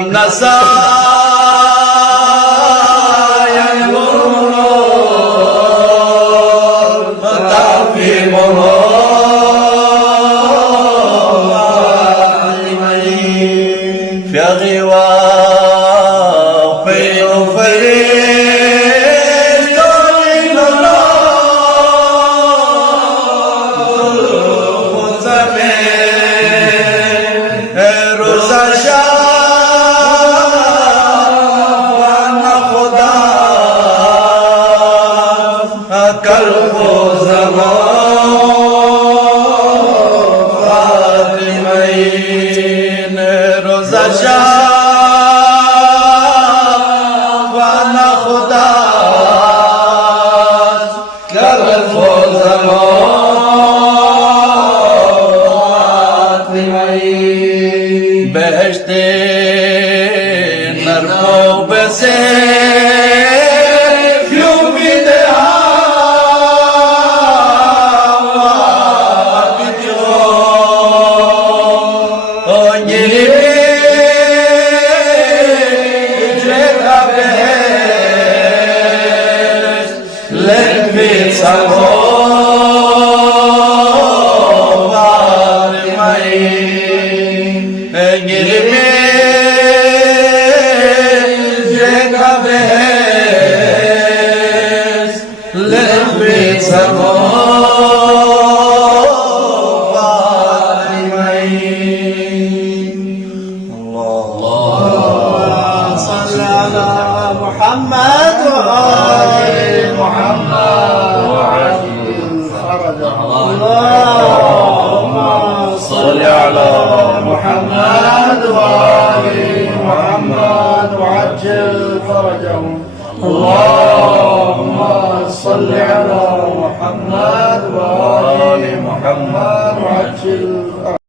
İmam Nasa'ya vurur tavfim olur Fiyagi ve feyru feriş Tavfim olur Zamin Roza قلب زمان فاطمین روزا شب و نخداست قلب زمان فاطمین بهشت نرمو بسه Let me salvar mai engilme jekabes let me salvar mai Allah salli ala Muhammad wa ali Muhammad اللهم صل على محمد وآل محمد وعجل فرجهم اللهم صل على محمد وآل محمد وعجل فرجهم